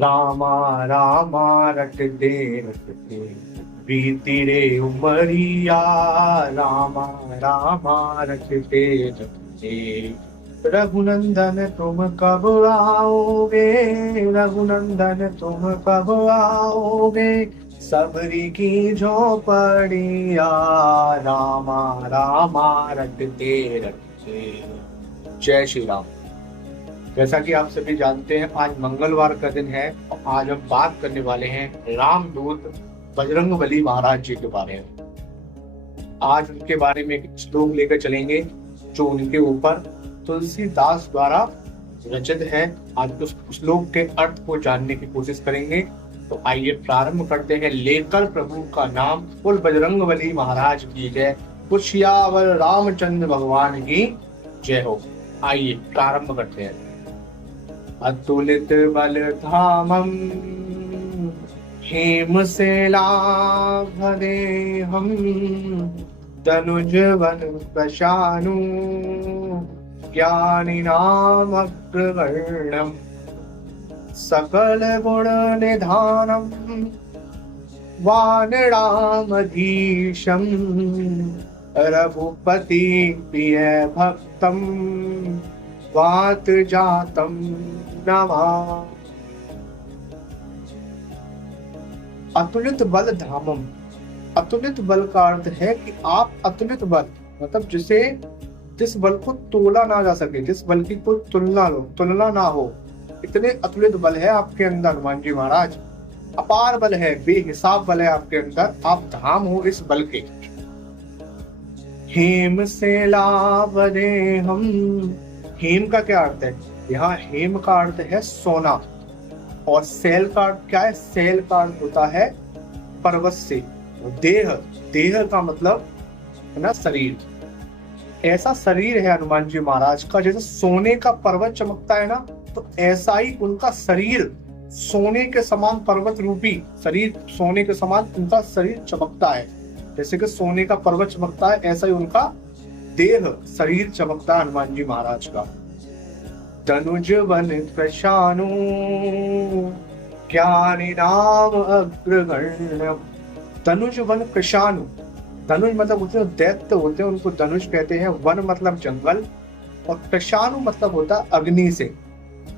रामा रामा रटते बीती रे उमरिया। रामा रामा रटते रटते रघुनंदन तुम कब आओगे। रघुनंदन तुम कब आओगे। सबरी की झोपड़िया। रामा रामा रटते रटते। जय श्री राम। जैसा कि आप सभी जानते हैं, आज मंगलवार का दिन है और आज हम बात करने वाले हैं रामदूत बजरंगबली महाराज जी के बारे में। आज उनके बारे में एक श्लोक लेकर चलेंगे जो उनके ऊपर तुलसीदास द्वारा रचित है। आज उस श्लोक के अर्थ को जानने की कोशिश करेंगे। तो आइए प्रारंभ करते हैं। लेकर प्रभु का नाम, बोल बजरंगबली महाराज की जय। सियावर रामचंद्र भगवान की जय हो। आइए प्रारंभ करते हैं। अतुलित बल धामम हेम से लाभदे हम। तनुज वन प्रशानु ज्ञानी नाम अग्रवर्णम। सकल गुण निधानम वानरामधीशम। रघुपति प्रिय भक्तम वात जातम नमामि। अतुलित बल धामम। अतुलित बल का अर्थ है कि आप अतुलित बल, मतलब जिस बल को तोला ना जा सके, जिस बल की कोई तुलना ना हो, इतने अतुलित बल है आपके अंदर हनुमान जी महाराज। अपार बल है, बेहिसाब बल है आपके अंदर। आप धाम हो इस बल के। हेम से लाभ दे हम। हेम का क्या अर्थ है? यहाँ हेम का अर्थ है सोना, और सेल का अर्थ क्या है? सेल का अर्थ होता है पर्वत से। देह, देह का मतलब है ना शरीर। ऐसा शरीर है हनुमान जी महाराज का, जैसे सोने का पर्वत चमकता है ना, तो ऐसा ही उनका शरीर सोने के समान, पर्वत रूपी शरीर सोने के समान उनका शरीर चमकता है। जैसे कि सोने का पर्वत चमकता है, ऐसा ही उनका देह शरीर चमकता है हनुमान जी महाराज का। तनुज वन प्रशानु ज्ञानी नाम अग्रगण्य। तनुज वन प्रशानु, धनुष मतलब उसमें दैत्य होते हैं, उनको धनुष कहते हैं। वन मतलब जंगल, और प्रशानु मतलब होता है अग्नि से।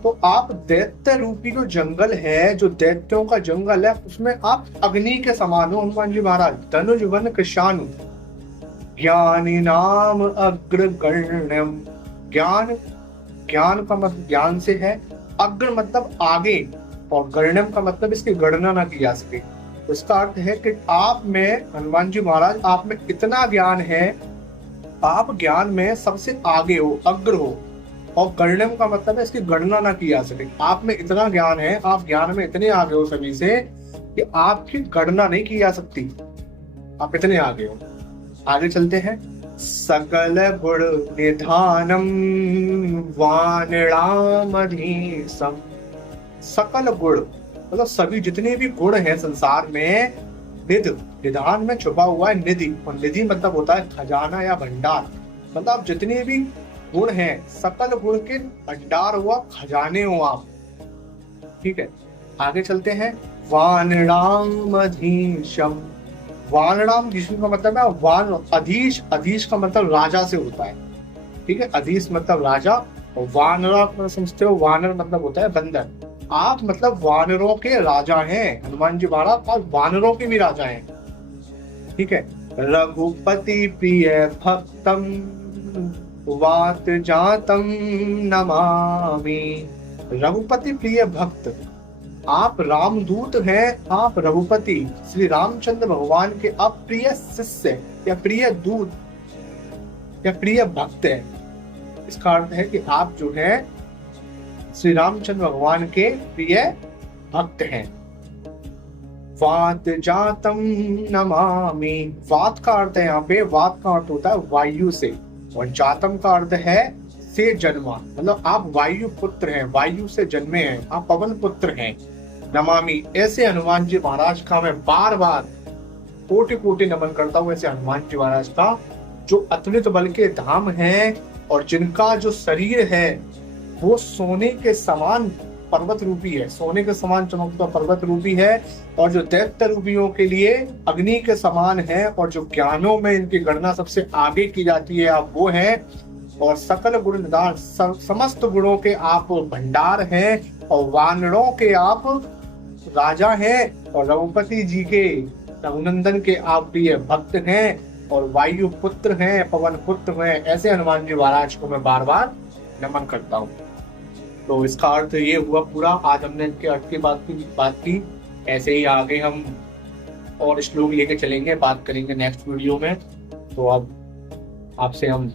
तो आप दैत्य रूपी जो जंगल है, जो दैत्यों का जंगल है, उसमें आप अग्नि के समान हो हनुमान जी महाराज। धनुष वन कृशानु ज्ञानी नाम अग्रगण्यम। ज्ञान, ज्ञान का मतलब ज्ञान से है। अग्र मतलब आगे, और गण्यम का मतलब इसकी गणना ना की जा सके। तो इसका अर्थ है कि आप में, हनुमान जी महाराज, आप में इतना ज्ञान है, आप ज्ञान में सबसे आगे हो, अग्र हो। और गण्यम का मतलब है इसकी गणना ना की जा सके। आप में इतना ज्ञान है, आप ज्ञान में इतने आगे हो सभी से कि आपकी गणना नहीं की जा सकती। आप इतने आगे हो। आगे चलते हैं। सकल गुण निधानम वानरामधीशम। सकल गुण मतलब सभी जितने भी गुण हैं संसार में, निधान में छुपा हुआ है निधि, और निधि मतलब होता है खजाना या भंडार। मतलब जितने भी गुण हैं, सकल गुण के भंडार हुआ, खजाने हो आप। ठीक है, आगे चलते हैं। वानरामधीशम। वानरामधीशम का मतलब है वान, अधीश, अधीश का मतलब राजा से होता है। ठीक है, अधीश मतलब राजा, और वानरा समझते हो, वानर मतलब होता है बंदर। आप मतलब वानरों के राजा हैं हनुमान जी महाराज, और वानरों के भी राजा हैं। ठीक है। रघुपति प्रिय भक्तम वात जातम नमामि। रघुपति प्रिय भक्त, आप रामदूत हैं, आप रघुपति श्री रामचंद्र भगवान के अप्रिय शिष्य या प्रिय दूत या प्रिय भक्त है। इसका अर्थ है कि आप जो है श्री रामचंद्र भगवान के प्रिय भक्त हैं। वात जातम नमामि। वात का अर्थ है, यहाँ पे वात का अर्थ होता है वायु से, और जातम का अर्थ है से जन्मा, मतलब आप वायु पुत्र हैं, वायु से जन्मे हैं, आप पवन पुत्र हैं। नमामि, ऐसे हनुमान जी महाराज का मैं बार बार कोटि कोटि नमन करता हूँ। ऐसे हनुमान जी महाराज का जो अतुलित बल के धाम हैं, और जिनका जो शरीर है वो सोने के समान पर्वत रूपी है, सोने के समान चमकता पर्वत रूपी है, और जो दैत्य रूपियों के लिए अग्नि के समान है, और जो ज्ञानों में इनकी गणना सबसे आगे की जाती है आप वो है, और सकल गुण निधान, समस्त गुणों के आप भंडार हैं, और वानरों के आप राजा हैं, और रघुपति जी के रघुनंदन के आप प्रिय भक्त हैं, और वायु पुत्र हैं, पवन पुत्र हैं। ऐसे हनुमान जी महाराज को मैं बार बार नमन करता हूँ। तो इसका अर्थ ये हुआ पूरा। आज हमने इनके अर्थ की बात की। ऐसे ही आगे हम और श्लोक लेके चलेंगे, बात करेंगे नेक्स्ट वीडियो में। तो अब आपसे हम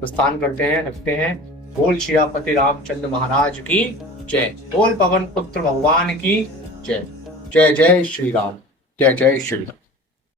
प्रस्थान करते हैं, रखते हैं। बोल सियापति रामचंद्र महाराज की जय, बोल पवन पुत्र भगवान की जय। जय जय श्री राम, जय जय श्री राम।